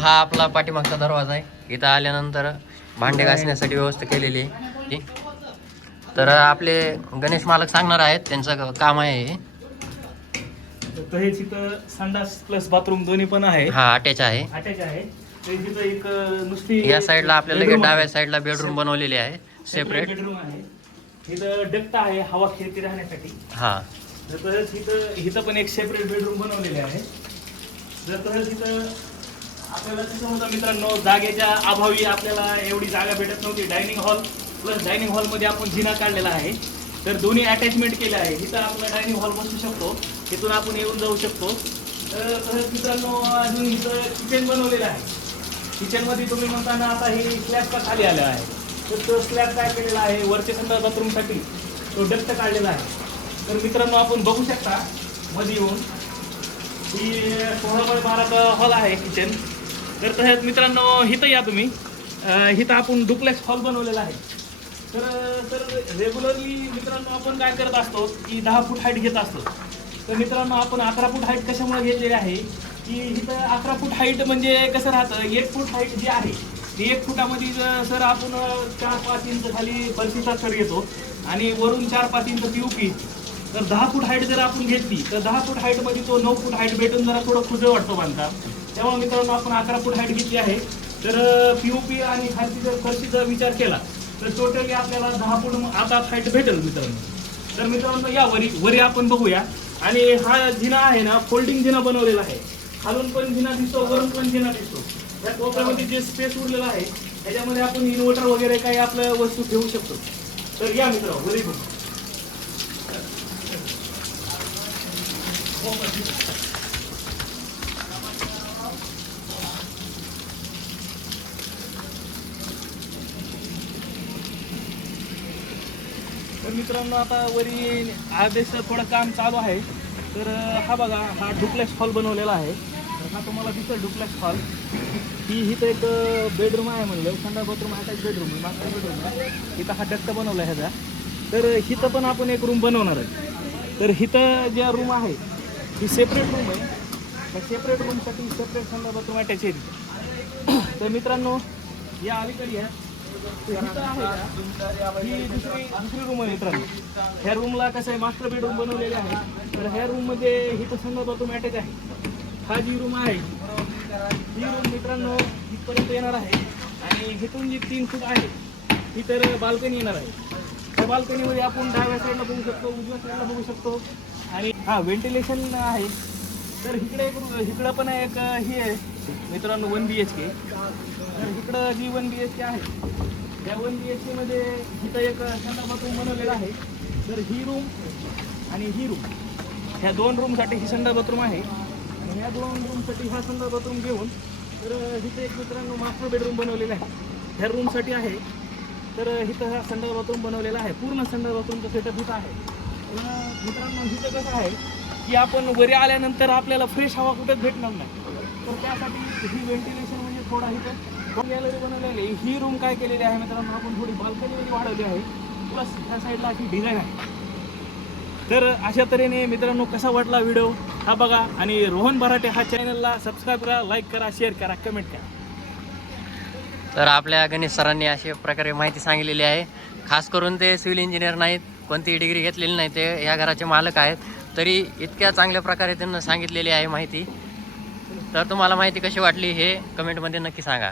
हा आपला पाठीमागचा दरवाजा आहे. इथं आल्यानंतर भांडे घासण्यासाठी व्यवस्था केलेली आहे. तर आपले गणेश मालक सांगणार आहेत त्यांचं काम आहे हे. तर हे तिथं संडास प्लस बाथरूम दोन्ही पण आहे. हा अटॅच आहे. अटॅच आहे. तर तिथं एक नुसती या साईडला आपल्याला bedroom डाव्या आहे. साईडला बेडरूम बनवलेले आहे सेपरेट. बेडरूम आहे. इथं डक्ट आहे हवा खेळती राहण्यासाठी. हा तसंच इथं पण एक सेपरेट बेडरूम बनवलेले आहे. तसंच इथं आपल्याला कसं होतं मित्रांनो, जागेच्या अभावी आपल्याला एवढी जागा भेटत नव्हती. डायनिंग हॉल प्लस डायनिंग हॉलमध्ये आपण जिना काढलेला आहे. तर दोन्ही अटॅचमेंट केले आहे. इथं आपला डायनिंग हॉल बसू शकतो, इथून आपण येऊन जाऊ शकतो. तर तसंच मित्रांनो अजून इथं किचन बनवलेलं आहे. किचनमध्ये तुम्ही म्हणताना आता हे स्लॅब का खाली आलं आहे, तर तो स्लॅब काय केलेला आहे वरच्या संडास बाथरूमसाठी तो डक्ट काढलेला आहे. तर मित्रांनो आपण बघू शकता मध्ये येऊन ही 16x12 हॉल आहे किचन. तर तसंच मित्रांनो इथं या तुम्ही, इथं आपण डुप्लेक्स हॉल बनवलेला आहे. तर रेग्युलरली मित्रांनो आपण काय करत असतो की 10 फूट हाईट घेत असतो. तर मित्रांनो आपण 11 फूट हाईट कशामुळे घेतलेली आहे की इथं 11 फूट हाईट म्हणजे कसं राहतं, 1 फूट हाईट जी आहे ती 1 फुटामध्ये जर आपण 4-5 इंच खाली फरशीचा थर घेतो आणि वरून 4-5 इंच POP, तर 10 फूट हाईट जर आपण घेतली तर 10 फूट हाईटमध्ये तो 9 फूट हाईट भेटून जरा थोडं खुजं वाटतो बांधकाम. त्यामुळे मित्रांनो आपण 11 फूट हाईट घेतली आहे. तर POP आणि खालची जर फरशीचा विचार केला तर टोटली आपल्याला 10 फूट आता हाईट भेटेल मित्रांनो. तर मित्रांनो या वरी आपण बघूया. आणि हा जिना आहे ना फोल्डिंग जिना बनवलेला आहे. खालून पण जिना दिसतो, वरून पण जिना दिसतो. या कोपऱ्यामध्ये जे स्पेस उरलेला आहे त्याच्यामध्ये आपण इन्व्हर्टर वगैरे काही आपल्या वस्तू ठेवू शकतो. तर या मित्र वरी बघू. तर मित्रांनो आता वरी आदेश थोडं काम चालू आहे. तर हा बघा हा डुप्लेक्स हॉल बनवलेला आहे. तर हा तुम्हाला दिसेल डुप्लेक्स हॉल. ही इथं एक बेडरूम आहे म्हणलं, संडास बाथरूम अटॅच बेडरूम आहे, मास्टर बेडरूम आहे. इथं हा डक्ट बनवला आहे ह्याचा. तर इथं पण आपण एक रूम बनवणार आहे. तर इथं ज्या रूम आहे ही सेपरेट रूम आहे. त्या सेपरेट रूमसाठी सेपरेट संडास बाथरूम अटॅच आहे. तर मित्रांनो या अलीकडे या इथं आहे का ही दुसरी रूम आहे मित्रांनो. ह्या रूमला कसं आहे मास्टर बेडरूम बनवलेले आहे. तर ह्या रूममध्ये इथं संडास बाथरूम अटॅच आहे. हा जी रूम आहे ही रूम मित्रांनो इथपर्यंत येणार आहे. आणि इथून जी 3 फूट आहे ही तर बाल्कनी येणार आहे. त्या बाल्कनीमध्ये आपण डाव्या साईडला बघू शकतो, उजव्या साईडला बघू शकतो. आणि हा व्हेंटिलेशन आहे. तर इकडं पण एक ही आहे मित्रांनो 1 BHK. तर इकडं जी 1 BHK आहे त्या 1 BHK मध्ये इथं एक संडास बाथरूम बनवलेला आहे. तर ही रूम आणि ही रूम ह्या 2 रूमसाठी ही संडास बाथरूम आहे. आणि ह्या 2 रूमसाठी हा संडास बाथरूम घेऊन तर इथं एक मित्रांनो मास्टर बेडरूम बनवलेला आहे. ह्या रूमसाठी आहे. तर इथं हा संडास बाथरूम बनवलेला आहे. पूर्ण संडास बाथरूमचा सेटअप इथं आहे. मित्रांनो इथं कसं आहे की आपण वरी आल्यानंतर आपल्याला फ्रेश हवा कुठेच भेटणार नाही. तर त्यासाठी ही व्हेंटिलेशन म्हणजे थोडा इथं गॅलरी बनवलेली आहे. ही रूम काय केलेली आहे मित्रांनो आपण थोडी बाल्कनीमध्ये वाढवली आहे. प्लस त्या साईडला अशी डिझाईन आहे. तर अशा तऱ्हेने मित्रांनो कसा वाटला व्हिडिओ हा बघा. आणि रोहन बराटे हा चॅनलला सबस्क्राईब करा, लाईक करा, शेअर करा, कमेंट करा. तर आपल्या गणेश सरांनी अशा प्रकारे माहिती सांगितलेली आहे. खास करून ते सिव्हिल इंजिनियर नाहीत, कोणती डिग्री घेतलेली नाही, ते या घराचे मालक आहेत. तरी इतक्या चांगल्या प्रकारे त्यांना सांगितलेली आहे माहिती. तर तुम्हाला माहिती कशी वाटली हे कमेंटमध्ये नक्की सांगा.